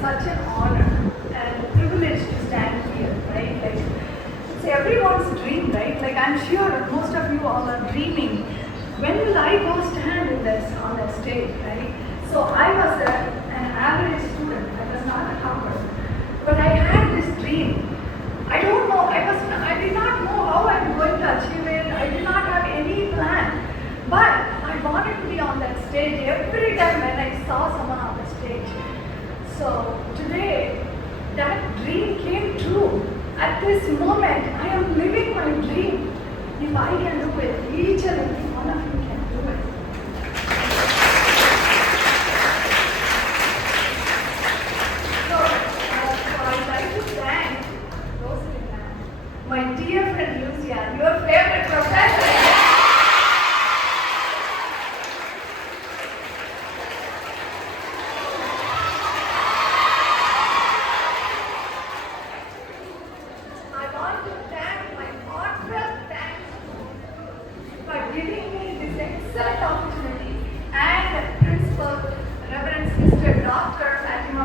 such an honor and privilege to stand here, right? Like, it's everyone's dream, right? Like, I'm sure most of you all are dreaming, when will I go stand in on that stage, right? So I was an average student. I was not a topper, but I had this dream. I don't know. I did not know how I'm going to achieve it. I did not have any plan, but I wanted to be on that stage every time when I saw someone on the stage. So today, that dream came true. At this moment, I am living my dream. If I can do it, each and every one of you can do it. So I'd like to thank Rosalina, my dear friend Lucia, your favorite professor. Giving me this excellent opportunity, and Principal, Reverend Sister Dr. Fatima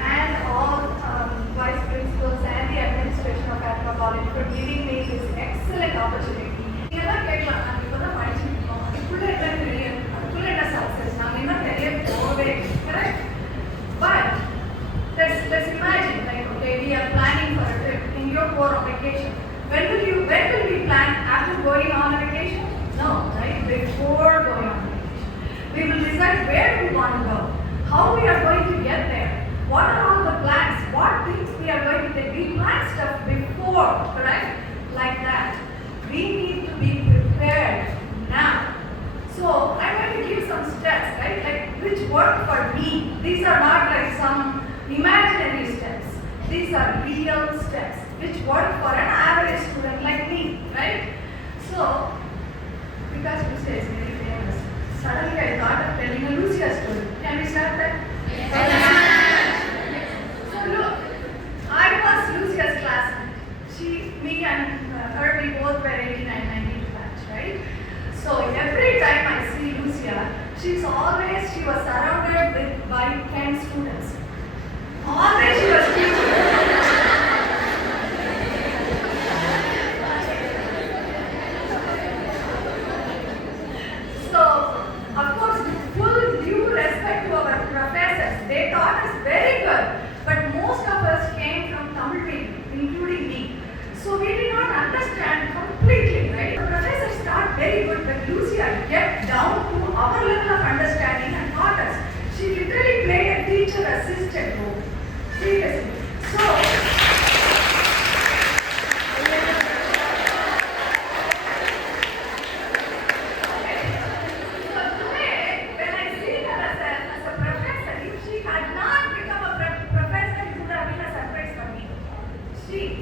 and all Vice Principals and the administration of Fatima College for giving me this excellent opportunity. Correct? But let's imagine, like, okay, we are planning for a trip in your core of vacation. When will we plan after going on a vacation? No, right? Before going on vacation. We will decide where we want to go, how we are going to get there, what are all the plans, what things we are going to take. We plan stuff before, correct? Like that. We need to be prepared now. So I'm going to give some steps, right? Like which work for me. These are not like some imaginary steps. These are real steps which work for an average student like me, right? So, because Lucia is very famous, suddenly I thought of telling a Lucia story. Can we start that? Yes. So look, I was Lucia's classmate. Me and her, we both were 89, 90 batch, right? So every time I see Lucia, she was surrounded by 10 students. Always she was teaching. They taught us very good, but most of us came from Tamil medium, including me. So we did not understand completely, right? The professors taught very good, but Lucia kept down to our level of understanding and taught us. She literally played a teacher assistant role. Seriously. So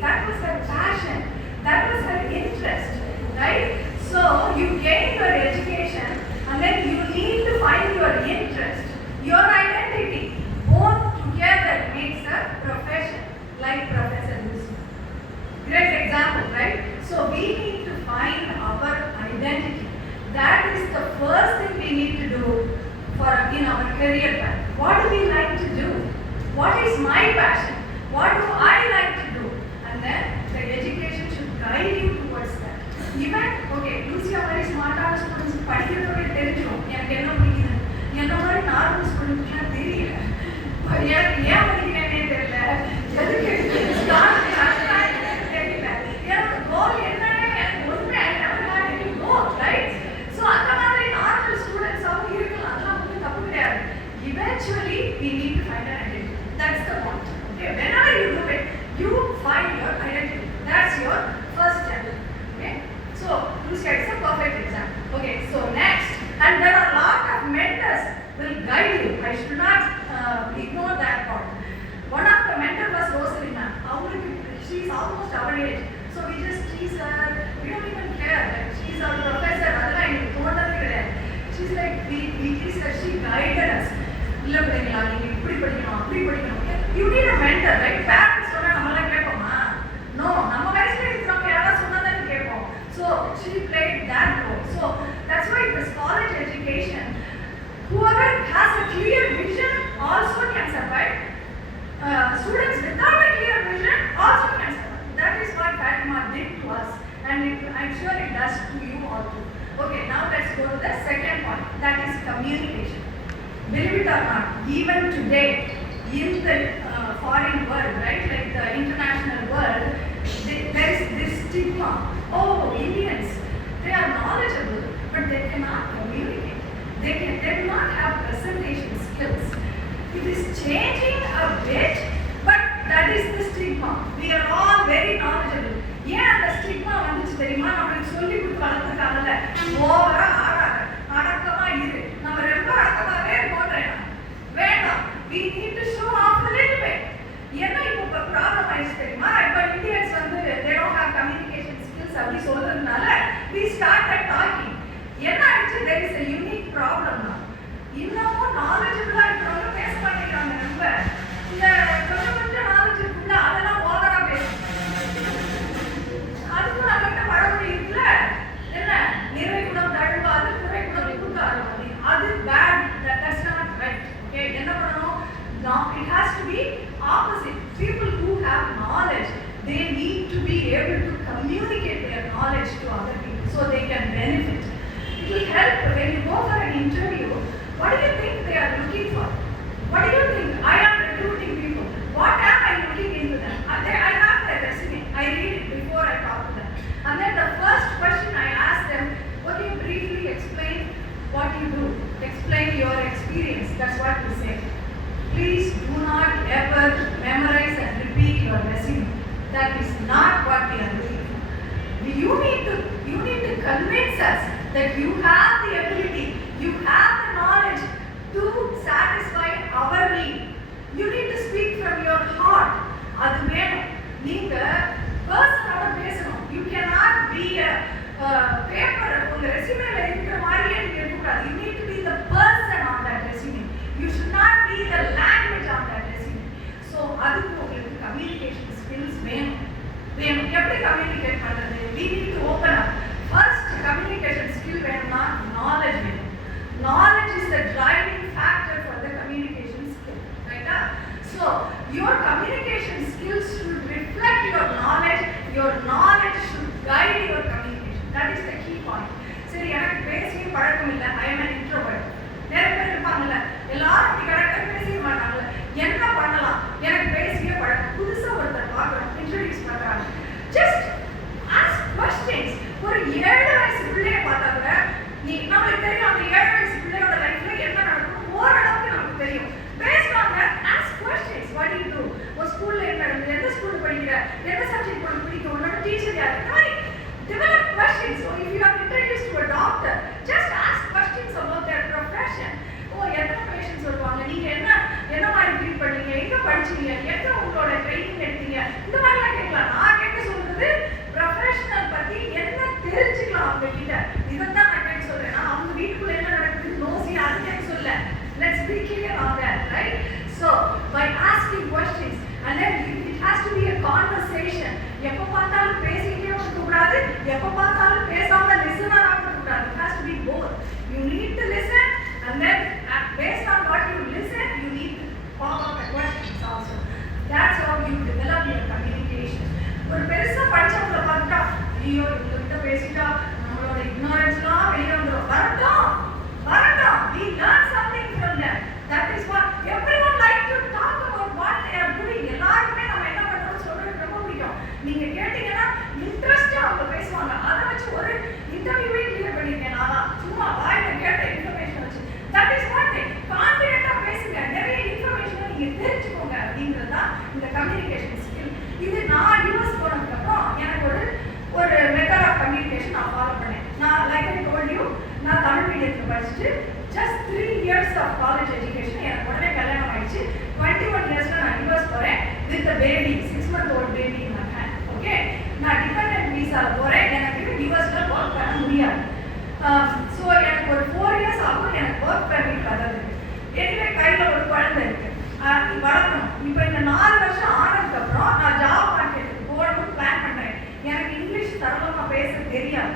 that was her passion, that was her interest, right? So you gain your education and then you need to find your interest, your identity. Both together makes a profession, like Professor Lucy. Great example, right? So we need to find our identity. That is the first thing we need to do in our career path. What do we like to do? What is my passion? What do I like to do? And then the education should guide you towards that. Even, okay, Lucia very smart students, படிக்கிறதோட தெரிஞ்சிடும் எனக்கு என்ன பிடிக்குது. என்ன மாதிரி normal ஸ்டூடெண்ட்ஸ்லாம் தெரியல. எனக்கு ஏன் படிக்கிறேனே தெரியல. எதுக்கு ஸ்டார்ட் தெரியல. எனக்கு கோல் என்னன்னு எனக்கு ஒன்றுமே I never had any goal, right? So அந்த மாதிரி நார்மல் ஸ்டூடெண்ட்ஸாகவும் இருக்கலாம். அதெல்லாம் ஒன்றும் தப்பு கிடையாது. Eventually, we need to find an identity. That's the point. Okay, whenever you do it, you find your identity. That's your first step. Okay, so Lucia is a perfect example. Okay, so next, and there are a lot of mentors will guide you. I should not ignore that part. One of the mentors was Rosalina. She is almost our age, so we just tease her. We don't even care. Like, she is our professor. She's like we tease her. She guided us. You need a mentor, right? Parents சொன்னா நம்மலாம் கேட்போமா? No, நம்ம வயசுல இருக்கிறவங்க யாராவது சொன்னாதான் கேட்போம். So she played that role. So that's why this college education, whoever has a clear vision also can survive. Students without a clear vision also can survive. That is what Fatima did to us, and I'm sure it does to you all too. Okay, now let's go to the second point, that is communication. Believe it or not, even today in the foreign world, right, like the international world, there is this stigma. Oh, Indians, they are knowledgeable, but they cannot communicate. They do not have presentation skills. It is changing a bit, but that is the stigma. We are all very knowledgeable. ஏன் அந்த stigma வந்துச்சு தெரியுமா? நம்மளுக்கு சொல்லி கொடுத்து வளர்த்துருக்காங்கல்ல, ஓவரா ஆடாத, அடக்கமா இரு, நம்ம ரொம்ப அடக்கமாவே இருக்கோம் வேண்டாம். We need to show off a little bit. என்ன இப்போ ப்ராப்ளம் ஆயிடுச்சு தெரியுமா? இப்போ இந்தியன்ஸ் வந்து they don't have communication skills அப்படி சொல்றதுனால we started talking. என்ன ஆயிடுச்சு? There is a unique problem now. இன்னமும் knowledgeable இருக்கிறவங்க பேச மாட்டேங்கிறாங்க. நம்ம இந்த கொஞ்சம் knowledge இருக்குல்ல, அதெல்லாம் ஓவரா பேசுறாங்க. அதுக்கு நம்மகிட்ட பழமொழி இருக்குல்ல, என்ன நிறை குணம் தழுவாது குறை குணம் கூட்டாது. அது bad, that's not right. Okay, என்ன பண்ணணும்? It has to be opposite. People who have knowledge, they need to be able to communicate their knowledge to other people so they can benefit. It will help when you go for an interview. What do you think they are looking for? What do you think? I am recruiting people. What am I looking into them? I have their resume. I read it before I talk to them. And then the first question I ask them, what do you briefly explain what you do? Explain your experience. That's what we say. Please do not ever memorize and repeat your resume. That is not what we are looking for. You need to convince us that you have the ability, you have the knowledge to satisfy our need. You need to speak from your heart. அது வேணும். நீங்க பர்சனோட பேசணும். You cannot be a paper. உங்க ரெஸ்யூமேல இருக்கிற மாதிரியே நீங்க இருக்கக்கூடாது. You need to be the person on that resume. You should not be the language on that resume. So அதுக்கு உங்களுக்கு communication skills வேணும். எப்படி communicate பண்றது? We need to open up. First communication skill வேணும்னா knowledge வேணும். Knowledge is the driving factor for the communication skill, right? So your communication skills should reflect your knowledge. Your knowledge should guide your communication. That is the key point. சரி, எனக்கு பேசியே பழக்கம் இல்லை, I am an introvert. நிறைய பேர் இருப்பாங்கல்ல, எல்லாரும் இப்படி கரெக்டாக பேசிக்க மாட்டாங்கல்ல, என்ன பண்ணலாம்? எனக்கு பேசியே பழக்கம். புதுசா ஒருத்தர் பார்க்குறோம், இன்ட்ரோடியூஸ் பண்றாங்க. Just ask questions. ஒரு 7 வயசு பிள்ளையை பார்த்தா கூட நம்மளுக்கு தெரியும் அந்த 7 வயசு பிள்ளையோட லைஃப்ல என்ன நடக்கும் ஓரளவுக்கு நமக்கு தெரியும். Based on that, ask questions. What do you do? ஒரு ஸ்கூல்ல என்ன நடக்குது? எந்த ஸ்கூல்ல படிக்கிற? எந்த சப்ஜெக்ட் உனக்கு பிடிக்கும்? உன்னோட டீச்சர் யாரு? Develop questions. So if you are introduced to a doctor, just ask questions about their profession. எத்தனை பேஷண்ட்ஸ் வருவாங்க, நீங்க என்ன மாதிரி ட்ரீட் பண்ணீங்க, எங்க படிச்சீங்க, எங்க உங்களோட ட்ரைனிங் எடுத்தீங்க, இந்த மாதிரிலாம் கேட்கலாம். நான் கேட்க சொல்றது ப்ரொஃபஷனல் பத்தி என்ன தெரிஞ்சுக்கலாம் அவங்க கிட்ட. இதைத்தான் நான் கேட்க சொல்றேன். நான் அவங்க வீட்டுக்குள்ள என்ன நடக்குது நோசி அது கேட்க சொல்ல. Let's be clear on that, right? So by asking questions, and then it has to be a conversation. எப்ப பார்த்தாலும் பேசிக்கிட்டே இருக்க கூடாது, எப்ப பார்த்தாலும் பேசாம லிசனா இருக்க கூடாது. It has to be both. You need to listen, and then based on what you listen, you need to follow up the questions also. That's how you develop your communication. ஒரு பெருசா படிச்சவங்கள பார்த்தா ஐயோ இவங்க பேசிட்டா நம்மளோட ignorance-லாம் வெளிய வந்துரும். வரட்டும். We learn something from them. That is what everyone like to talk about what they are doing. எல்லாருமே நம்ம என்ன பண்றோம்னு சொல்றது ரொம்ப பிடிக்கும். நீங்க கேட்டீங்கன்னா இன்ட்ரெஸ்டா அவங்க பேசுவாங்க. அதை வச்சு ஒரு இன்டர்வியூவே கிளியர் பண்ணிருக்கேன். நான் சும்மா வாயில கேட்ட இன்ஃபர்மேஷன் வச்சு. That is what they கான்ஃபிடென்ட்டா பேசுங்க. நிறைய இன்ஃபர்மேஷனை நீங்க தெரிஞ்சுக்கோங்க அப்படிங்கிறது தான் இந்த கம்யூனிகேஷன் ஸ்கில். இது நான் யூஎஸ் போனதுக்கு அப்புறம் எனக்கு ஒரு மெத்தட் ஆஃப் கம்யூனிகேஷன் நான் ஃபாலோ பண்ணேன். நான் லைக் ஐ டோல்ட் யூ, நான் தமிழ் மீடியத்தில் படிச்சுட்டு just 3 years of college education. எனக்கு உடனே கல்யாணம் ஆயிடுச்சு. 21 yearsல நான் யூஎஸ் போறேன் with a baby, 6-month-old baby in my hand. Okay, நான் டிபெண்டன்ட் விசால போறேன். எனக்கு யூஎஸ்ல ஒர்க் பண்ண முடியாது. ஸோ எனக்கு ஒரு 4 years ஆகும் எனக்கு ஒர்க் பெர்மிட் வர்றதுக்கு. எதுவே கையில் ஒரு குழந்தை இருக்கு, வளர்க்கணும். இப்போ இந்த 4 வருஷம் ஆனதுக்கு அப்புறம் நான் ஜாப் மார்க்கெட்டுக்கு போகணும்னு பிளான் பண்றேன். எனக்கு இங்கிலீஷ் தரமா பேச தெரியாது,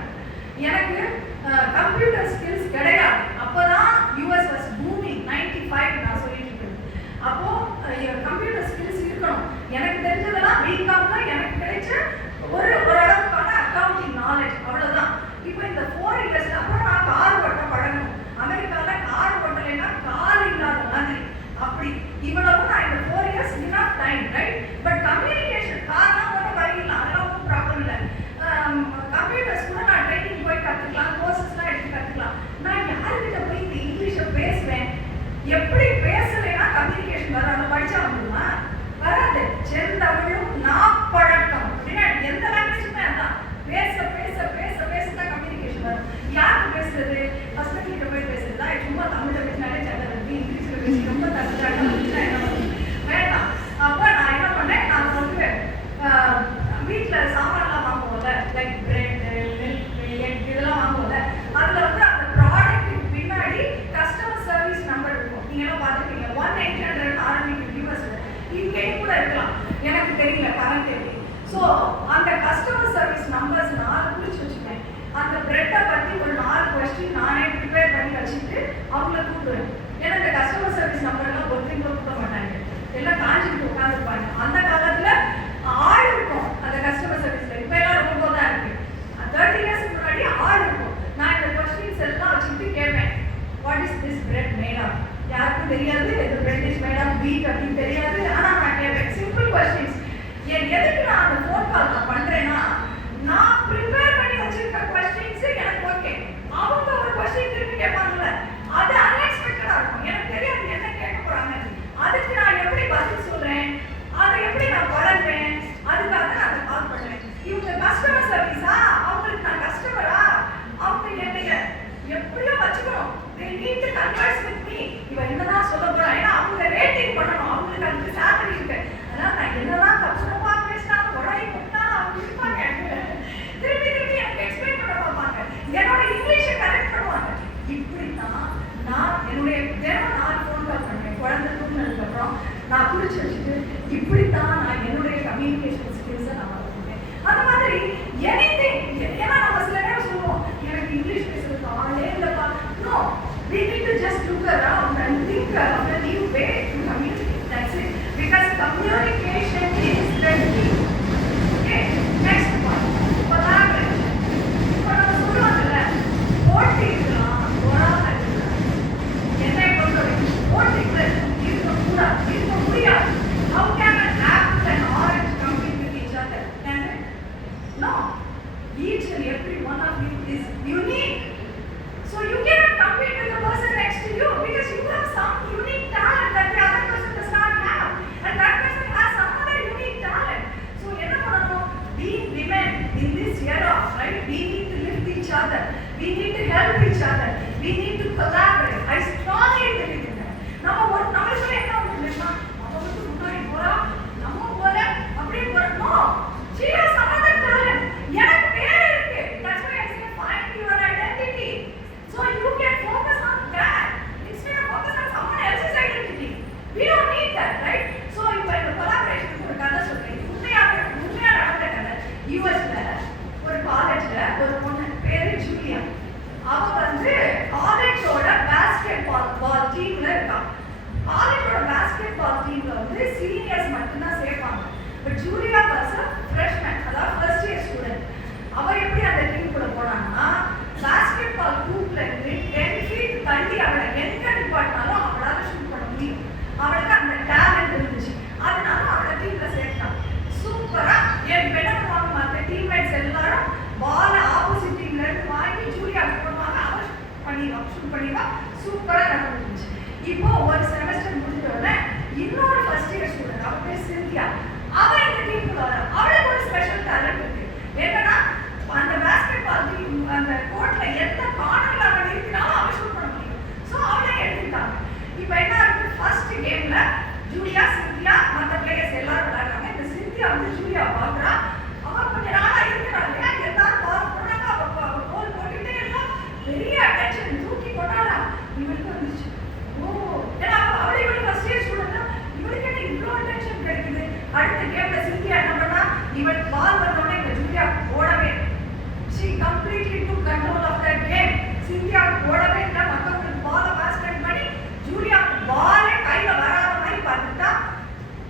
எனக்கு கம்ப்யூட்டர் ஸ்கில்ஸ் கிடையாது. அப்போதான் யூஎஸ் வாஸ் பூமிங் 95 நான் சொல்லிட்டு இருக்கேன். அப்போ கம்ப்யூட்டர் ஸ்கில்ஸ் கத்துக்கணும். எனக்கு தெரிஞ்சதெல்லாம் பிகாம்ல எனக்கு கிடைச்ச ஒரு அளவுக்கான அக்கவுண்டிங் நாலேஜ் அவ்வளவுதான். இப்போ இந்த 4 இயர்ஸ்ல அப்புறம் நான் கார் ஓட்ட பழகணும். அமெரிக்கால கார் ஓட்டலைன்னா கால் இல்லாத மாதிரி அப்படி இவ்வளவு நான் இந்த 4 years enough time right. But communication கார்லாம் ஓட்ட பழகிடலாம், அதெல்லாம் ஒன்றும் ப்ராப்ளம் இல்லை. கம்ப்யூட்டர்ஸ் கூட நான் ட்ரைனிங் போய் கற்றுக்கலாம், கோர்சஸ்லாம் எடுத்து கற்றுக்கலாம். நான் யாருக்கிட்ட போய் இந்த இங்கிலீஷை பேசுவேன்? எப்படி பேசலைன்னா கம்யூனிகேஷன் வர அதை படிச்சா வந்துடுமா? வராது. செந்தமிழும் நாப்பழக்கம் அப்படின்னா எந்த லாங்குவேஜுமே அதான். பேச பேச பேச பேச தான் கம்யூனிகேஷன் வரும். யாருக்கு பேசுறது? ஹஸ்பண்ட் கிட்ட போய் பேசுறதா? சும்மா தமிழ்ல பேசினாலே சண்டை வருது, இங்கிலீஷ்ல பேசி ரொம்ப தடுக்கிறாங்க அப்படின்னா என்ன பண்ணுது? வேண்டாம். அப்போ நான் என்ன பண்ணேன், நான் சொல்லுவேன் வீட்டில் சாமான்லாம் வாங்குவோம்ல, லைக் பிரெட் மில்க் எக் இதெல்லாம் வாங்குவோம்ல, அதில் வந்து அந்த ப்ராடக்ட்டுக்கு பின்னாடி கஸ்டமர் சர்வீஸ் நம்பர் இருக்கும். நீங்களாம் பார்த்துருக்கீங்க. 1-800 ஆரம்பிக்கும் யூஎஸ்ல. இங்கேயும் கூட இருக்கலாம், எனக்கு தெரியல கரண்ட் எப்படி. ஸோ அந்த கஸ்டமர் சர்வீஸ் நம்பர்ஸ் நான் குறிச்சு வச்சுப்பேன். அந்த பிரெட்டை பற்றி ஒரு 4 கொஸ்டின் நானே ப்ரிப்பேர் பண்ணி வச்சுட்டு அவங்கள கூப்பிடுவேன். ஏன்னா இந்த கஸ்டமர் சர்வீஸ் நம்பர்லாம் ஒருத்தங்க கூப்பிட மாட்டாங்க, எல்லாம் காஞ்சிட்டு உட்காந்துருப்பாங்க. அந்த காலத்தில் ஆள் இருக்கும் அந்த கஸ்டமர் சர்வீஸ்ல. இப்போ எல்லாம் ரொம்ப தான் இருக்கு. 30 இயர்ஸ்க்கு முன்னாடி ஆள் இருக்கும். நான் இந்த கொஸ்டின்ஸ் எல்லாம் வச்சுட்டு கேட்பேன். What is this bread made of? யாருக்கும் தெரியாது. இந்த பிரெட் இஸ் மேட் ஆஃப் வீட் அப்படின்னு தெரியாது. ஆனால் நான் கேட்பேன் சிம்பிள் கொஸ்டின்ஸ். எதுக்கு நான் அந்த ஃபோன் கால் நான் பண்றேன்னா, நான் ப்ரிப்பேர் பண்ணி வச்சிருக்க கொஸ்டின்ஸ் எனக்கு ஓகே, அவங்க ஒரு கொஸ்டின் திருப்பி கேட்பாங்கல்ல, அது அன்எக்ஸ்பெக்டடா இருக்கும். எனக்கு தெரியாது என்ன கேட்க போறாங்க, அதுக்கு நான் எப்படி பதில் சொல்றேன், அதை எப்படி நான் வளர்றேன், அதுக்காக நான் அதை கால் பண்றேன். இவங்க கஸ்டமர் சர்வீஸா, அவங்களுக்கு நான் கஸ்டமரா, அவங்க என்னைய எப்படியோ வச்சுக்கணும். they need to converse with me. இவ என்னதான் சொல்ல போறா, ஏன்னா அவங்க ரேட்டிங் பண்ணணும், அவங்களுக்கு அதுக்கு சேலரி இருக்கு. அதான் நான் என்னதான் தப்புமா பேசினாலும் உடனே கொடுத்தாலும் அவங்க இருப்பாங்க, திருப்பி திருப்பி எனக்கு எக்ஸ்பிளைன் பண்ண பார்ப்பாங்க, என்னோட இங்கிலீஷை கரெக்ட் பண்ணுவாங்க. இப்படித்தான் நான் என்னுடைய தினம் 4 ஃபோன் கால் பண்ணுவேன். குழந்தை தூங்கினதுக்கு அப்புறம் நான் குறிச்சு வச்சுட்டு இப்படித்தான் நான் என்னுடைய கம்யூனிகேஷன் ஸ்கில்ஸை நான் வளர்த்துட்டேன். அந்த மாதிரி எனிதிங். ஏன்னா நம்ம சில நேரம் சொல்லுவோம் எனக்கு இங்கிலீஷ் பேசுறதுக்கு ஆளே இல்லைப்பா. No, we need to just look around and think of a new way to communicate. That's it. Because communication is the key. Okay, next one. Collaboration. இப்போ நம்ம சொல்லுவாங்கல்ல, போட்டி இருக்கலாம், பொறாமை இருக்கலாம். என்னை பொறுத்தவரைக்கும் போட்டிகள் இருக்க முடியாது. How can an apple and orange compete with each other? Can it? No. Each and every one of you is unique. So you cannot compete with the person next to you because you have some unique talent that the other person does not have, and that person has some other unique talent. So enna pananum, being women in this era, right, we need to lift each other, we need to help each other, we need to collaborate. I strongly believe in that. நம்ம சொல்ல என்ன பண்ணுமா, நம்ம வந்து முன்னாடி போறா, நம்ம போல அப்படியே போறோம். She has some other talent. எனக்கு பேர் இருக்கு. That's why I say find your identity. So you can focus on that instead of focus on someone else's identity. We don't need that, right? So இப்போ இந்த collaboration ஒரு கதை சொல்றேன். உண்மையா நடந்த கதை. யுஎஸ்ல ஒரு காலேஜ்ல ஒரு பொண்ணு பேரு ஜூலியா. அவ வந்து காலேஜோட பாஸ்கெட் பால் டீம்ல இருக்கா. காலேஜோட பாஸ்கெட் பால் டீம்ல வந்து சீனியர்ஸ் மட்டும்தான் சேர்ப்பாங்க. But Julia was a freshman, அதாவது ஃபர்ஸ்ட் இயர் ஸ்டூடெண்ட். அவ எப்படி அந்த டீமுக்குள்ள போனான்னா, பாஸ்கெட் பால் ஹூப்ல இருந்து 10 feet தள்ளி அவளை எந்த டிபார்ட்னாலும் அவளால ஷூட் பண்ண முடியும். அவளுக்கு அந்த டேலண்ட் இருந்துச்சு. அதனால அவளை டீம்ல சேர்த்தான். சூப்பரா என் என்ன பண்ணுவாங்க, மற்ற டீம்மேட்ஸ் எல்லாரும் பால் ஆப்போசிட் டீம்ல இருந்து வாங்கி ஜூலியா போடுவாங்க, அவ ஷூட் பண்ணிவா. சூப்பரா நடந்துச்சு. இப்போ ஒரு செமஸ்டர் முடிஞ்சோடனே இன்னொரு ஃபர்ஸ்ட் இயர் ஸ்டூடெண்ட், அவ பேர் சிந்தியா, அவ இந்த டீமுக்குள்ள வர. அவளுக்கு ஒரு ஸ்பெஷல் டேலண்ட் இருக்கு. என்னன்னா அந்த பாஸ்கெட் பால் டீம் அந்த கோர்ட்ல எந்த கார்னர்ல அவன் இருக்கிறாலும் அவன் ஷூட் பண்ண முடியும். ஸோ அவளை எடுத்துட்டாங்க. இப்போ என்ன ஆகுது, ஃபர்ஸ்ட் கேம்ல ஜூலியா சிந்தியா மற்ற பிளேயர்ஸ் எல்லாரும் விளையாடுறாங்க. இந்த சிந்தியா வந்து ஜூலியா பார்க்குறா. அவன் கொஞ்ச நாளா இருக்கிறாள், எல்லாரும் போனாங்க, அவ கோல் போட்டுக்கிட்டே இருக்கா. பெரிய அட்டென்ஷன் தூக்கி கொண்டாடா. இவளுக்கு வந்துச்சு, ஓ, ஏன்னா அவளை இவளுக்கு ஃபர்ஸ்ட் இயர் ஸ்டூடெண்ட், இவளுக்கு என்ன இவ்வளோ அட்டென்ஷன் கிடைக்குது.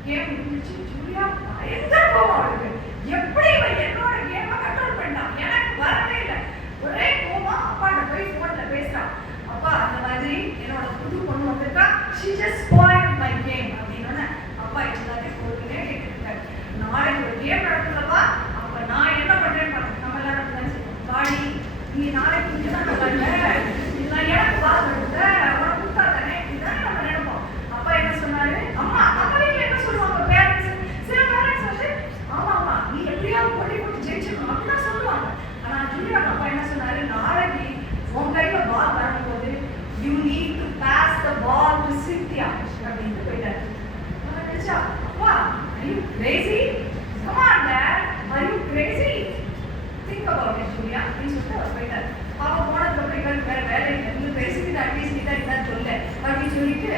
கேம் முடிஞ்சிச்சு. ஜூலியா பயங்கர கோவம் அவளுக்கு. எப்படி இவன் என்னோட கேமை கண்ட்ரோல் பண்ணான், எனக்கு வரவே இல்லை. ஒரே கோவம். அப்பாட்ட போய் போன்ல பேசுறான். அப்பா அந்த மாதிரி என்னோட புது பொண்ணு வந்திருக்கா, she just spoiled my game அப்படின்னு. அப்பா எல்லாத்தையும் பொறுமையா கேட்டுருக்காரு. நாளைக்கு ஒரு கேம் நடக்குதுப்பா, அப்ப நான் என்ன பண்றேன்னு பாருங்க. நம்ம எல்லாரும் தான் செய்வோம். பாடி நீ நாளைக்கு இங்கே தான் இல்லை எனக்கு பால் கொடுத்த உனக்கு கொடுத்தா தானே, இதுதானே நம்ம நினைப்போம். அப்பா என்ன சொன்னாரு, அம்மா நம்ம வீட்டில் என்ன சொல்லுவாங்க பேரண்ட்ஸ், சில பேரண்ட்ஸ் வந்து ஆமா ஆமா நீ எப்படியாவது போட்டி போட்டு ஜெயிச்சிடணும் அப்படிதான் சொல்லுவாங்க. ஆனா ஜூலியா அப்பா என்ன சொன்னாரு, நாளைக்கு உன் கையில பால் வரும்போது you need to pass the ball to Cynthia அப்படின்னு போயிட்டாரு. நினைச்சா அப்பா are you crazy? Come on dad, are you crazy? Think about it Julia அப்படின்னு சொல்லிட்டு அவர் போயிட்டாரு. பாப்பா போனதுக்கு அப்புறம் இவருக்கு வேற வேலை இல்லை, நீங்க பேசிக்கிட்டு அட்லீஸ்ட் நீ தான் இதான் சொல்ல அப்படின்னு சொல்லிட்டு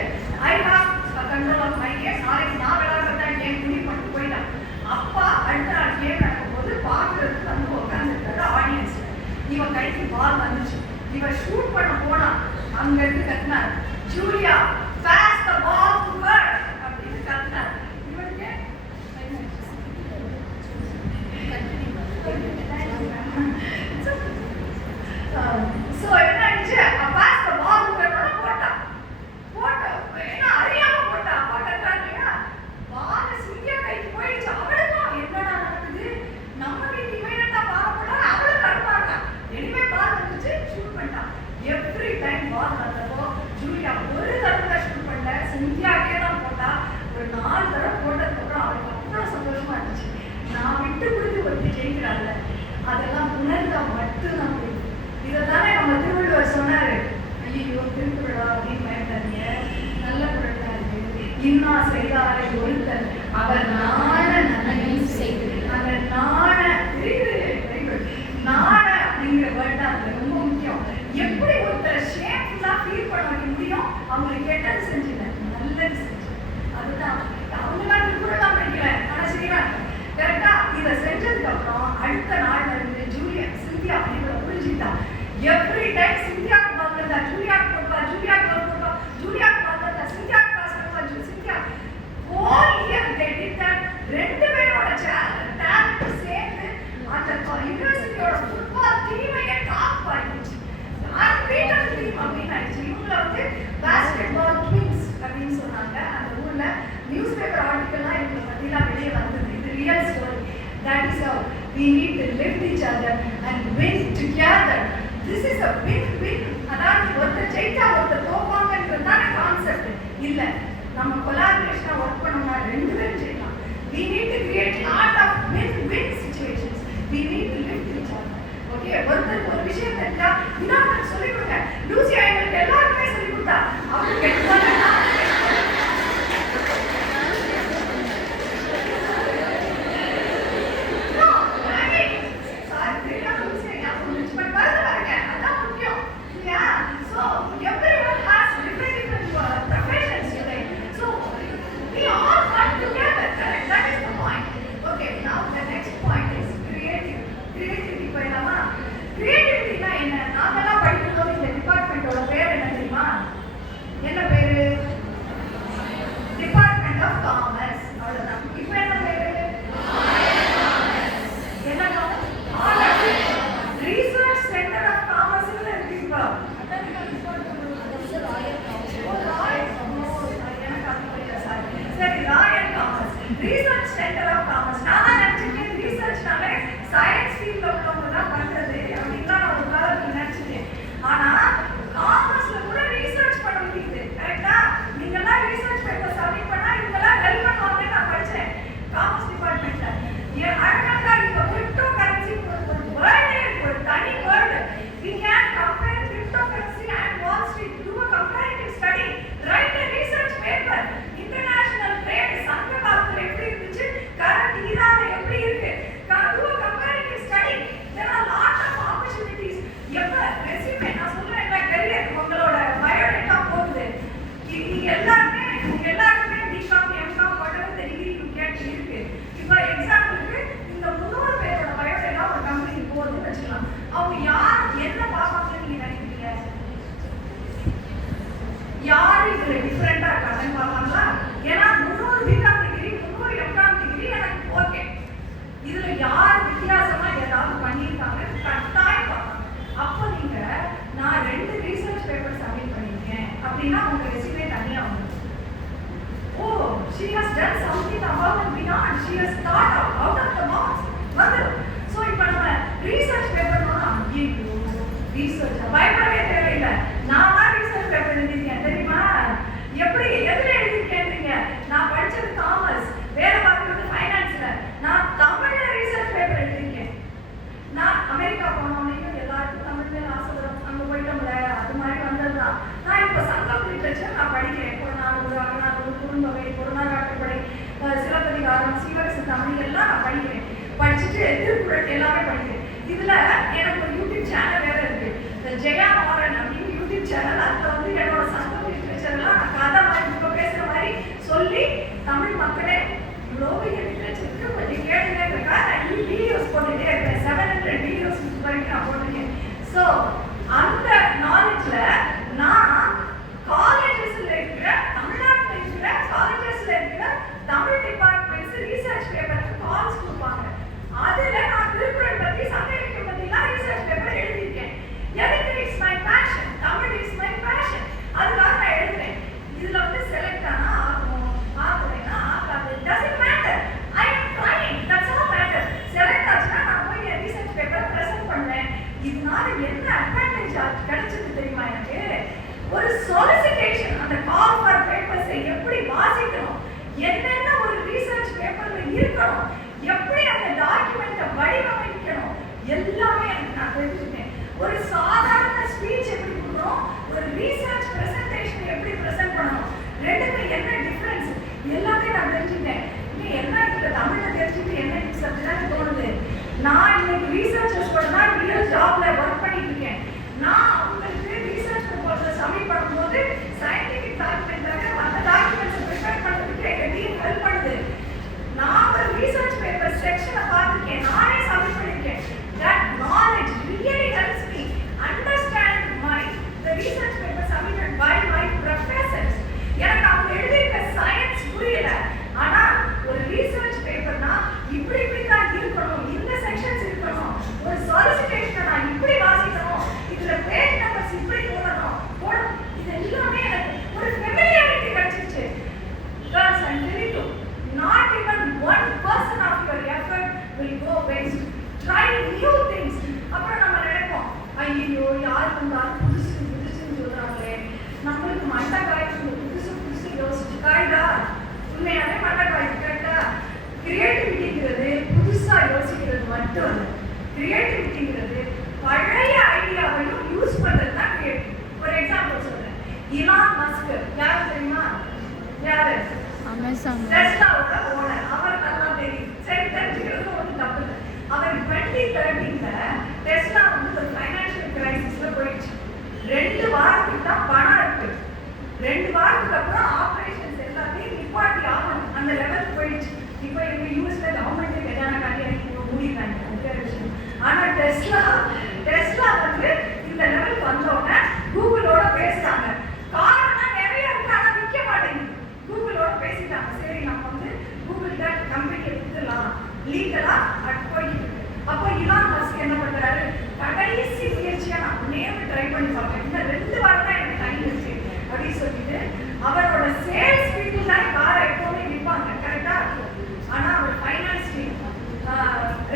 I have control of my game, நாளைக்கு நான் விளையாடுறதா கேம் முடிவு பண்ணிட்டு போயிட்டான். அப்பா அடுத்த நாள் கேம் நடக்கும்போது பார்க்கறதுக்கு வந்து உட்காந்துருக்காரு ஆடியன்ஸ். இவன் கைக்கு பால் வந்துச்சு, இவன் ஷூட் பண்ண போனா அங்க இருந்து கத்தினார், Julia pass the ball to her அப்படின்னு கத்தினார். இவனுக்கு சோ என்ன ஆயிடுச்சு, pass the ball to her போட்டா என்ன அறியாம போட்டா. அப்பா கத்துறாங்க இல்லையா, பால் சிந்தியா கைக்கு போயிடுச்சு. அவளுக்கும் என்னடா நடக்குது, நம்ம வீட்டு இவன் தான் பால் போட்டா, அவளுக்கு கடுப்பாங்க. எனிவே பால் வந்துச்சு, ஷூட் பண்ணிட்டான். எவ்ரி டைம் பால் வந்தப்போ ஜூலியா ஒரு தடவை ஷூட் பண்ணல, சிந்தியாக்கே தான் போட்டா. ஒரு 4 தடவை போட்டதுக்கப்புறம் அவளுக்கு அவ்வளோ சந்தோஷமா இருந்துச்சு. நான் விட்டு கொடுத்து ஒருத்தி ஜெயிக்கிறாள், அதெல்லாம் உணர்ந்தா மட்டும்தான் புரியும். இதை தானே நம்ம திருவள்ளுவர் சொன்னாரு, ஐயோ திருக்குறளா அப்படின்னு பயன்படுங்க, நல்ல குரல் தான் இருக்கு. இன்னா செய்தாரை ஒருத்தர் அவர் நாண நன்மையும் செய்து, அந்த நாண நாண அப்படிங்கிற வேர்ட் தான் அதுல ரொம்ப முக்கியம். எப்படி ஒருத்தர் ஷேம்ஃபுல்லா ஃபீல் பண்ண வைக்க முடியும், அவங்களுக்கு கெட்டது செஞ்சுல நல்லது செஞ்சு, அதுதான் அவங்களாம் திருக்குறள் படிக்கிறேன் ஆனா செய்யறாங்க கரெக்டா. இதை செஞ்சதுக்கு அப்புறம் அடுத்த நாள் இருந்து ஜூலியா சிந்தியா அப்படிங்கிற புரிஞ்சுக்கிட்டான். எவ்ரி டைம் சிந்தியாவுக்கு பார்க்கறதா, ஜூலியாவுக்கு போடுவா, ஜூலியாவுக்கு போடுவா, ஜூலியாவுக்கு பார்க்கறதா, சிந்தியாவுக்கு பாஸ் பண்ணுவா, Scindia whole year they did that. ரெண்டு பேரோட டேலண்ட் சேர்ந்து அந்த யூனிவர்சிட்டியோட ஃபுட்பால் டீமையே டாப் ஆயிடுச்சு. அன்பீட்டன் டீம் அப்படின்னு ஆயிடுச்சு. இவங்களை வந்து பாஸ்கெட்பால் ட்வின்ஸ் அப்படின்னு சொன்னாங்க. அந்த ஊர்ல நியூஸ் பேப்பர் ஆர்டிக்கல்லாம் இவங்களை பத்திலாம் வெளியே வந்தது. இது real story. That is how we need to lift each other and win together. This is a win-win. அதாவது ஒருத்தர் ஜெயிச்சா ஒருத்தர் தோப்பாங்கன்றதுதான் கான்செப்ட் இல்ல. நம்ம கொலாபரேஷனா ஒர்க் பண்ணோம்னா 2 பேரும் ஜெயிக்கலாம். We need to create lot of win-win situations. We need to lift each other. Okay, ஒருத்தருக்கு ஒரு விஷயம் தெரிஞ்சா இன்னொருத்தர் சொல்லிக் கொடுங்க. லூசியா எங்களுக்கு எல்லாருமே சொல்லிக் கொடுத்தா, அவருக்கு என்ன correct done something above and beyond. She has thought out of the box. So இப்போ நம்ம ரீசர்ச் பேப்பர்னா ஐயோ ரீசர்ச் பயப்படவே தேவையில்லை. நான் தான் ரீசர்ச் பேப்பர் எழுதியிருக்கேன் தெரியுமா? எப்படி எதில் எழுதியிருக்கேன்றீங்க? நான் படித்தது காமர்ஸ், வேலை பார்க்குறது ஃபைனான்ஸில். நான் தமிழில் ரீசர்ச் பேப்பர் எழுதியிருக்கேன். நான் அமெரிக்கா போனோம்னையும் எல்லாருக்கும் தமிழ் மேலே ஆசை வரும். அங்கே போயிட்டோம்ல அது மாதிரி வந்தது தான். நான் இப்போ சங்கம் லிட்ரேச்சர் நான் படிக்கிறேன். புறநானூறு, அகநானூறு, குறுந்தொகை, பொருளாதாரப்படை, சிலப்பதிகாரம், சீவரசு தமிழ் எல்லாம் நான் படிக்கிறேன். படிச்சுட்டு திருக்குறள் எல்லாமே படிக்கிறேன். இதில் எனக்கு ஒரு யூடியூப் சேனல் வேறு இருக்குது, ஜெயா மாரன் அப்படின்னு யூடியூப் சேனல். அதில் வந்து என்னோட சங்கம் லிட்ரேச்சர்லாம் நான் கதை மாதிரி இப்போ பேசுகிற மாதிரி சொல்லி தமிழ் மக்களே இவ்வளோ லிட்ரேச்சருக்கு கொஞ்சம் கேட்டுங்கிறதுக்காக நான் வீடியோஸ் போட்டுகிட்டே இருக்கேன். 700 வீடியோஸ் வரைக்கும் நான் போட்டிருக்கேன். ஸோ அந்த நாலேஜில் நான் காலேஜஸில் இருக்கிற தமிழ்நாட்டில் இருக்கிற காலேஜஸில் இருக்கிற தமிழ் டிபார்ட்மெண்ட்ஸ் ரீசர்ச் பேப்பருக்கு கால்ஸ் கொடுப்பாங்க. அதில் நான் திருக்குறள் பற்றி சங்க இலக்கியம் பற்றிலாம் ரீசர்ச் பேப்பர் எழுதியிருக்கேன். எனக்கு it's my passion, Tamil is my passion. அதுக்காக நான் எழுதுறேன். இதில் வந்து செலக்ட் ஆனால் ஆகும், ஆகலைன்னா ஆகாது, doesn't matter. I am trying, that's all matter. Select ஆச்சுன்னா நான் போய் என் ரீசர்ச் பேப்பரை ப்ரெசென்ட் பண்ணுவேன். இதனால என்ன அட்வான்டேஜ் கிடைச்சது தெரியுமா எனக்கு? ஒரு சொலிசிட்டேஷன், அந்த கால் ஃபார் பேப்பர்ஸை எப்படி வாசிக்கணும், என்னென்ன ஒரு ரீசர்ச் பேப்பரில் இருக்கணும், எப்படி அந்த டாக்குமெண்ட்டை வடிவமைக்கணும், எல்லாமே எனக்கு நான் தெரிஞ்சுட்டேன். ஒரு சாதாரண ஸ்பீச் எப்படி கொடுக்கணும், ஒரு ரீசர்ச் ப்ரெசன்டேஷன் எப்படி ப்ரெசென்ட் பண்ணணும், ரெண்டுக்கும் என்ன டிஃப்ரென்ஸ் எல்லாத்தையும் நான் தெரிஞ்சுட்டேன். இன்னும் என்ன இதில் தமிழில் தெரிஞ்சுட்டு என்ன யூஸ் அப்படிதான் தோணுது. நான் இன்னைக்கு ரீசர்ச்சர்ஸ் கூட தான் ரியல் ஜாப்ல ஒர்க் பண்ணிட்டு இருக்கேன். நான் அவங்களுக்கு ரீசர்ச் ப்ரொபோசல் சப்மிட் பண்ணும்போது சயின்டிஃபிக் டாக்குமெண்ட்டாக அந்த டாக்குமெண்ட்ஸை ப்ரிப்பேர் பண்ணுறதுக்கு எங்கள் டீம் ஹெல்ப் பண்ணுது. நான் ஒரு ரீசர்ச் பேப்பர் செக்ஷனை பார்த்துருக்கேன், நானே சப்மிட் பண்ணியிருக்கேன். That knowledge really helps me understand the research paper submitted by my professors. எனக்கு அவங்க எழுதியிருக்க சயின்ஸ் புரியல, ஆனால் ஒரு ரீசர்ச் பேப்பர்னா இப்படி இப்படி தான் இருக்கணும், இந்த செக்ஷன்ஸ் இருக்கணும், ஒரு சொலிசிட்டேஷனை நான் இப்படி வாசிக்கணும், இதில் பேஜ் நம்பர்ஸ் இப்படி போடணும். இது எல்லாமே எனக்கு ஒரு ஃபெமிலியாரிட்டி கிடைச்சிருச்சு. Girls, I'm telling you, not even 1% of your effort will go waste. Try new things. அப்புறம் நம்ம நினைப்போம், ஐயோ யார் வந்தாலும் புதுசு புதுசுன்னு சொல்கிறாங்களே, நம்மளுக்கு மண்டை காய்ச்சி புதுசு புதுசு யோசிச்சு காய்டா. உண்மையாகவே மண்டை காய்ச்சி கரெக்டா? கிரியேட்டிவிட்டிங்கிறது புதுசாக யோசிக்கிறது மட்டும் இல்லை. கிரியேட்டிவிட்டிங்கிறது பழைய ஐடியாவையும் யூஸ் பண்ணுறது தான் கிரியேட்டிவ். ஒரு எக்ஸாம்பிள் சொல்கிறேன். இலான் மஸ்க் யார் தெரியுமா? யாரு? டெஸ்லாவோட ஓனர். அவர் நல்லா தெரியும். சரி, தெரிஞ்சுக்கிறது ஒன்றும் தப்பு இல்லை. அவர் 2013 டெஸ்லா வந்து ஒரு ஃபைனான்ஷியல் கிரைசிஸ்ல போயிடுச்சு. 2 வாரத்துக்கு தான் பணம் இருக்கு. 2 வாரத்துக்கு அப்புறம் ஆபரேஷன்ஸ் எல்லாத்தையும் நிப்பாட்டி ஆகணும், அந்த லெவலுக்கு போயிடுச்சு. இப்போ எங்க யூஎஸ்ல கவர்மெண்ட் கல்யாண காட்டி மூடிட்டாங்க, அது விஷயம். ஆனா டெஸ்லா வந்து இந்த லெவலுக்கு வந்தோடனே கூகுளோட பேசுறாங்க. காரணம் நிறைய இருக்கு, ஆனா நிக்க மாட்டேங்குது. கூகுளோட பேசிட்டாங்க. சரி, நம்ம வந்து கூகுள் தான் கம்பெனி எடுத்துலாம் லீகலா போயிட்டு இருக்கு. அப்போ இலான் மஸ்க் என்ன பண்றாரு? கடைசி முயற்சியா நான் நேம் ட்ரை பண்ணி பார்ப்பேன், இந்த 2 வாரம் தான் எனக்கு டைம் இருக்கு அப்படின்னு சொல்லிட்டு அவரோட சேல்ஸ் பீப்புள் தான் காரை எப்பவுமே விற்பாங்க, கரெக்டா? ஆனா அவர் finance team,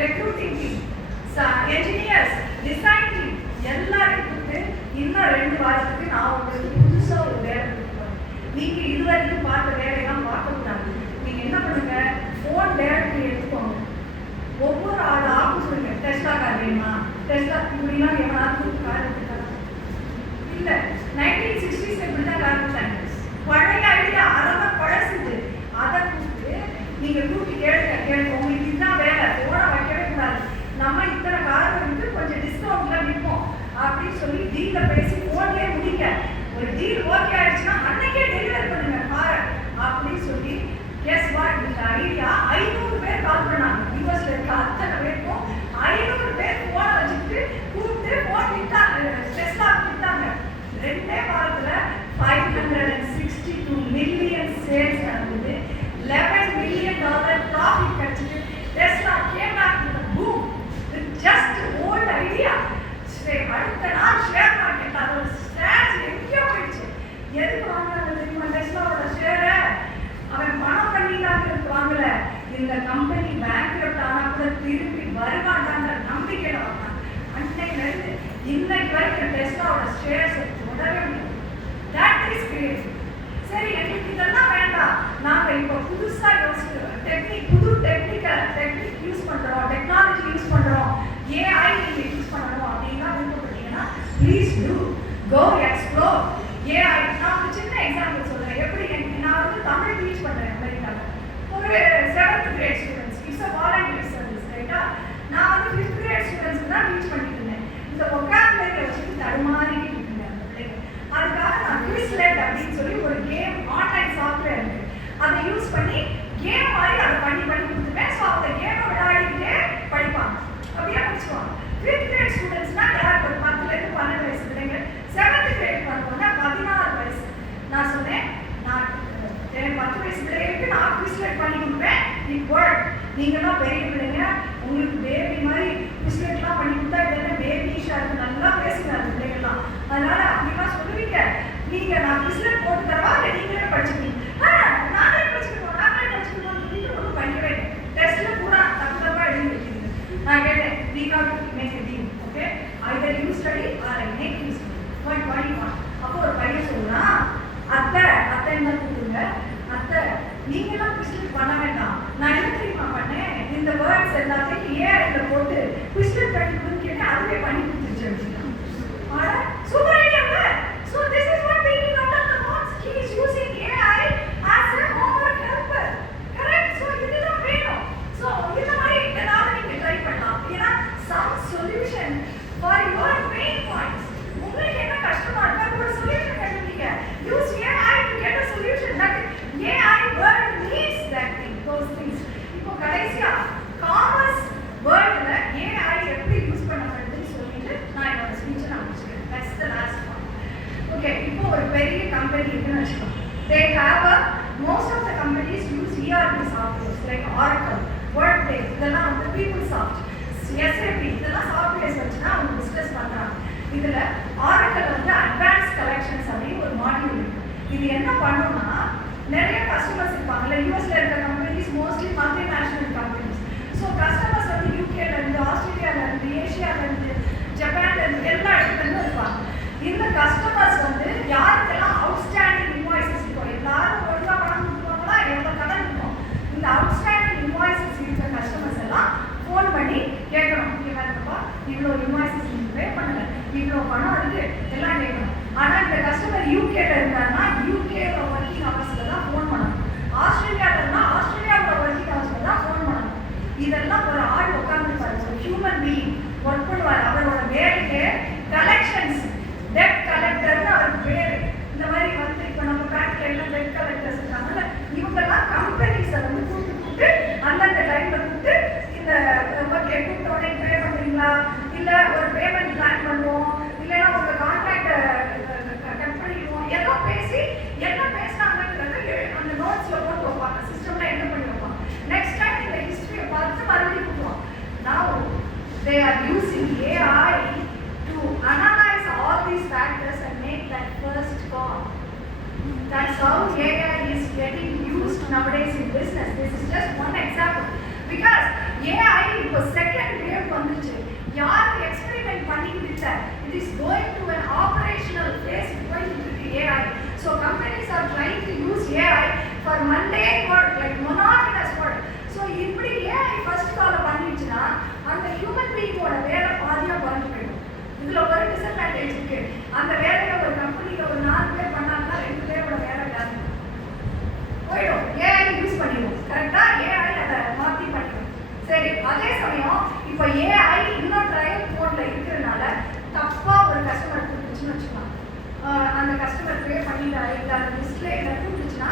recruiting team, engineers, design team எல்லாரும் கூப்பிட்டு இன்னும் 2 வாரத்துக்கு நான் உங்களுக்கு புதுசா ஒரு வேலை கொடுப்பேன். நீங்க இதுவரைக்கும் பார்த்த வேலையெல்லாம் பார்க்கக்கூடாது. நீங்க என்ன பண்ணுங்க, ஃபோன் டேரக்டரி எடுத்துக்கோங்க. ஒவ்வொரு ஆள் ஆகும் சொல்லுங்க, டெஸ்லா கார் வேணுமா? டெஸ்லா இப்படிலாம் எவனாவது கார் எடுத்துக்கலாம் இல்லை. 1960s இப்படிதான் கார் கொடுத்தாங்க. பழைய ஐடியா அதெல்லாம் பழசுது. அதை கூப்பிட்டு நீங்க கூப்பிட்டு கேளுங்க, உங்களுக்கு இதுதான் வேலை, போன வைக்கவே கூடாது. நம்ம இத்தனை கார் வந்து கொஞ்சம் டிஸ்கவுண்ட்ல விற்போம் அப்படின்னு சொல்லி டீல பேசி போன்லேயே முடிக்க. ஒரு டீல் ஓகே ஆயிடுச்சுன்னா அன்னைக்கே டெலிவரி பண்ணுங்க காரை அப்படின்னு சொல்லி எஸ் வாட் இந்த ஐடியா 500 பேர் கால் பண்ணாங்க. யூஎஸ்ல இருக்க அத்தனை பேருக்கும் 500 பேர் போனை வச்சுட்டு கூப்பிட்டு போன் விட்டாங்க, டெஸ்லா விட்டாங்க. 2 வாரத்துல 562 மில்லியன் சேல்ஸ் நடந்தது. $11 million ப்ராஃபிட் கிடைச்சது. Tesla came back with a boom with just old idea. அடுத்த நாள் ஷேர் மார்க்கெட் அதோட ஸ்டாக்ஸ் எங்கேயோ போயிடுச்சு. எதுக்கு வாங்கினாங்க தெரியுமா? டெஸ்லாவோட ஷேரை அவன் பணம் பண்ணிட்டாங்க இந்த கம்பெனி பேங்க்ரப்ட் ஆனால் கூட திரும்பி வருவாங்கன்ற நம்பிக்கையில் வந்தாங்க. அன்னையிலேருந்து இன்னைக்கு வரைக்கும் டெஸ்லாவோட ஷேர்ஸ் தொடரவே முடியும். That is creative. சரி, எங்களுக்கு இதெல்லாம் வேண்டாம், நாங்கள் இப்போ புதுசாக யோசிக்கிறோம், புது டெக்னிக் யூஸ் பண்ணுறோம், டெக்னாலஜி யூஸ் பண்ணுறோம், ஏஐ நீங்கள் யூஸ் பண்ணணும் அப்படின்னா விருப்பப்பட்டீங்கன்னா please do go explore AI. நான் ஒரு சின்ன எக்ஸாம்பிள் சொல்கிறேன். எப்படி நான் வந்து தமிழ் டீச் பண்ணுறேன் அமெரிக்காவில். ஒரு 7th grade students, it's a volunteer service, ரைட்டா? நான் வந்து 5th grade ஸ்டூடெண்ட்ஸ்க்கு தான் டீச் பண்ணிட்டு இருந்தேன். இந்த ஒக்காபுலரியை வச்சுட்டு தடுமாறிக்கிட்டு இருந்தேன் அந்த பிள்ளைங்க. அதுக்காக நான் குவிஸ்லெட் அப்படின்னு சொல்லி ஒரு கேம் ஆன்லைன் சாஃப்ட்வேர் இருக்கு, அதை யூஸ் பண்ணி கேம் மாதிரி அதை பண்ணி கொடுத்துட்டேன். ஸோ அந்த கேமை விளையாடிக்கிட்டே படிப்பாங்க, அப்படியே முடிச்சுவாங்க. 5th grade ஸ்டூடெண்ட்ஸ்னா யார் ஒரு 10லேருந்து 12 வயசு பிள்ளைங்க. 7th grade பார்த்தோம்னா 16 வயசு. நான் சொன்னேன், நான் 10 வயசு பிள்ளைங்களுக்கு நான் குவிஸ்லெட் பண்ணி கொடுப்பேன். இப்போ நீங்களாம் பெரிய பிள்ளைங்க, உங்களுக்கு பேபி மாதிரி குவிஸ்லெட்லாம் பண்ணி கொடுத்தா இதெல்லாம் பேபிஷாக இருக்கு, நல்லா பேசுங்க அந்த பிள்ளைங்கள்லாம். அதனால அப்படிலாம் சொல்லுவீங்க, நீங்கள் நான் குவிஸ்லெட் போட்டு தரவா இல்லை நீங்களே படிச்சுக்கணும்? நானே படிச்சுக்கணும் சொல்லிட்டு ஒன்றும் பண்ணிக்கவே இல்லை. டெஸ்ட்டில் பூரா தப்பாக எழுதி வைக்கிறீங்க. நான் கேட்டேன், we got to make a deal, okay? Either you study or I make you study. What do you want? அப்போ ஒரு பையன் சொல்லுறான், அத்தைன்னு தான் கூப்பிடுங்க, அத்தை நீங்களாம் குவிஸ்லெட் பண்ண வேண்டாம், நான் என்ன தெரியுமா பண்ணேன், இந்த வேர்ட்ஸ் எல்லாத்தையும் ஏஐல போட்டு குவிஸ்லெட் பண்ணி கொடுன்னு கேட்டேன், அதுவே பண்ணி கொடுத்துருச்சு அப்படின்னா. சூப்பர் ஐடியாங்க. So this is what thinking out of the box. He is using AI as a homework helper. Correct? So இதுதான் வேணும். ஸோ இந்த மாதிரி ஏதாவது நீங்கள் ட்ரை பண்ணலாம். ஏன்னா some solution for your main points. உங்களுக்கு என்ன கஷ்டமா இருக்கா, ஒரு சொல்யூஷன் கண்டுபிடிங்க. Use AI to get a solution. That AI world needs that thing, those things. இப்போ கடைசியா காமர்ஸ் வேர்ல்ட்ல AI எப்படி யூஸ் பண்ணப்படுதுன்னு சொல்லிட்டு நான் என்னோட ஸ்பீச்சை நான் முடிச்சுக்கிறேன். That's the last one. Okay, இப்போ ஒரு பெரிய கம்பெனி இருக்குன்னு வச்சுக்கோங்க. They have most of the companies use ERP softwares like Oracle, Workday, இதெல்லாம் வந்து PeopleSoft, SAP, இதெல்லாம் சாஃப்ட்வேர்ஸ் வச்சு தான் அவங்க பிஸ்னஸ் பண்ணுறாங்க. இதில் Oracle வந்து அட்வான்ஸ் கலெக்ஷன்ஸ் அப்படின்னு ஒரு மாடியூல் இருக்கு. இது என்ன பண்ணுன்னா, நிறைய கஸ்டமர்ஸ் இருப்பாங்கல்ல, யூஎஸ்ல இருக்க companies mostly multinational companies. So customers வந்து யூகேலேருந்து, ஆஸ்திரேலியாவிலேருந்து, ஏஷியாவிலேருந்து, ஜப்பான்லேருந்து எல்லா இடத்துலேருந்து இருப்பாங்க. இந்த கஸ்டமர்ஸ் வந்து யாருக்கெல்லாம் அவுட்ஸ்டாண்டிங் இன்வாய்ஸஸ் இருக்கும், எல்லாரும் ஒழுங்காக பணம் கொடுத்துருவாங்களா, எவ்வளோ கடன் இருக்கும், இந்த அவுட்ஸ்டாண்டிங் இன்வாய்ஸஸ் இருக்கிற கஸ்டமர்ஸ் எல்லாம் ஃபோன் பண்ணி கேட்கணும், இவங்கப்பா இவ்வளோ இன்வாய்ஸஸ் நீங்கள் பே பண்ணல, இவ்வளோ பணம் இருக்கு, எல்லாம் கேட்கணும். ஆனால் இந்த கஸ்டமர் யூகேல இருந்தாருன்னா யூகேவோட ஒர்க்கிங் ஹவர்ஸில் தான் ஃபோன் பண்ணணும், ஆஸ்திரேலியாவில் இருந்தால் ஆஸ்திரேலியாவோட ஒர்க்கிங் ஹவர்ஸில் தான் ஃபோன் பண்ணணும். இதெல்லாம் ஒரு ஆள் உட்காந்துருப்பாரு, ஒரு ஹியூமன் பீயிங் ஒர்க் பண்ணுவார். அவரோட வேலைக்கு கலெக்ஷன்ஸ், டெட் கலெக்டர்னு அவருக்கு பேர். இந்த மாதிரி வந்து இப்போ நம்ம பேங்க்ல எல்லாம் டெட் கலெக்டர்ஸ் இருக்காங்கல்ல, இவங்கெல்லாம் கம்பெனிஸை வந்து கூப்பிட்டு அந்தந்த டைமில் கூப்பிட்டு இந்த கூப்பிட்டோடனே பே பண்ணுறீங்களா, இல்லை ஒரு பேமெண்ட் பிளான் பண்ணுவோம், இல்லைன்னா உங்கள் கான்ட்ராக்டை கட் பண்ணிடுவோம், எல்லாம் பேசி என்ன பேசினாங்கிறத அந்த நோட்ஸில் போட்டு வைப்பாங்க, சிஸ்டமில் என்ன பண்ணி வைப்பாங்க. நெக்ஸ்ட் டைம் இந்த ஹிஸ்ட்ரியை பார்த்து மறுபடியும் கூப்பிடுவோம். Now they are using AI to analyze all these factors and make that first call. That's how AI is getting used nowadays in business. This is just one example. Because AI இப்போ second wave வந்துச்சு, யாரும் experiment பண்ணிக்கிட்டு இல்லை, it is going to an operational phase going into AI. So companies are trying to use AI for mundane work, like monotonous work. So இப்படி AI first call பண்ணிடுச்சுன்னா அந்த human பீயிங்கோட வேலை பாதியாக குறைஞ்சு போயிடும். இதில் ஒரு டிஸ்அட்வான்டேஜ் இருக்கு, அந்த வேலையை ஒரு கம்பெனியில் ஒரு 4 பேர் பண்ணாங்கன்னா 2 பேரோட வேலை ஜாஸ்தி போயிடும். ஏஐ யூஸ் பண்ணிடுவோம், கரெக்டாக ஏஐ அதை மாற்றி பண்ணிடும். சரி, அதே சமயம் இப்போ ஏஐ இன்னும் ட்ரையல் ஃபோனில் இருக்கிறதுனால தப்பாக ஒரு கஸ்டமர் கொடுத்துச்சுன்னு வச்சுக்கலாம், அந்த கஸ்டமர் பே பண்ணிட்டாரு இல்லை அந்த டிஸ்பிளேல கொடுத்துச்சுன்னா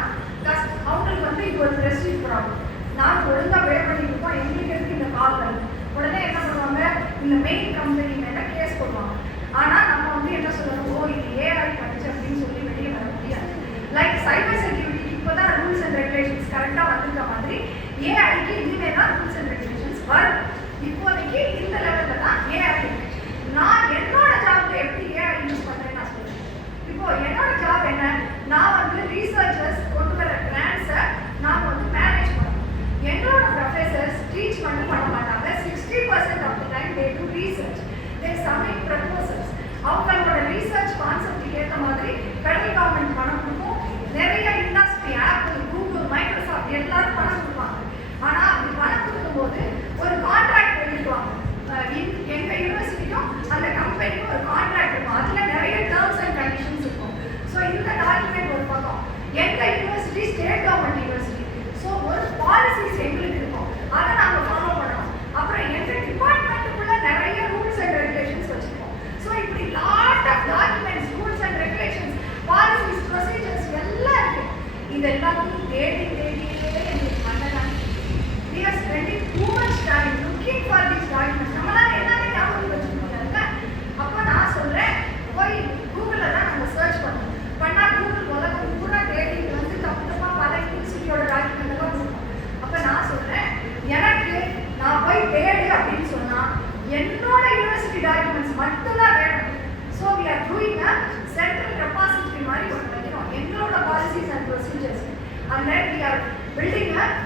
அவங்களுக்கு வந்து இது ஒரு ப்ரெஸ்டீஜ் ப்ராப்ளம். நாங்கள் ஒழுங்காக பே பண்ணியிருக்கோம், எங்களுக்கு எதுக்கு இந்த கால் வருது, உடனே என்ன பண்ணுவாங்க, இந்த மெயின் கம்பெனி மேலே கேஸ் போடுவாங்க. ஆனால் நம்ம வந்து என்ன சொல்லணும், ஓ இது ஏஐ படிச்சு அப்படின்னு சொல்லி வெளியே வர முடியாது. லைக் சைபர் செக்யூரிட்டி இப்போ தான் ரூல்ஸ் அண்ட் ரெகுலேஷன்ஸ் கரெக்டாக வந்திருக்க மாதிரி ஏஐக்கு இனிமேல் தான் ரூல்ஸ் அண்ட் ரெகுலேஷன்ஸ் வரும். இப்போதைக்கு இந்த லெவலில் தான் ஏஐ இருக்கு. நான் என்னோட ஜாப்ல எப்படி ஏஐ யூஸ் பண்ணுறேன்னு நான் சொல்கிறேன். இப்போ என்னோட ஜாப் என்ன, நான் வந்து ரீசர்ச்சர்ஸ் கொண்டு வர கிராண்ட்ஸை நான் வந்து மேனேஜ் பண்ணணும். என்னோட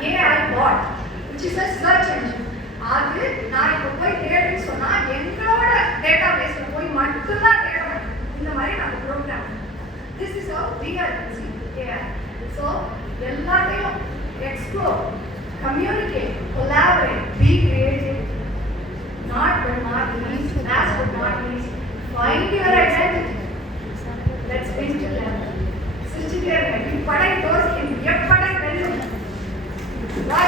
AI bot, which is a search engine. அது நான் இப்போ போய் தேடுன்னு சொன்னா எங்களோட டேட்டா பேஸ்ல போய் மட்டும்தான் தேடணும். இந்த மாதிரி நாங்கள் program. This is how we are using AI. So எல்லாத்தையும் explore, communicate, collaborate, be creative. Not but not least, last but not least, find your identity. Let's win together. Sister, you put it those in your put it. Why?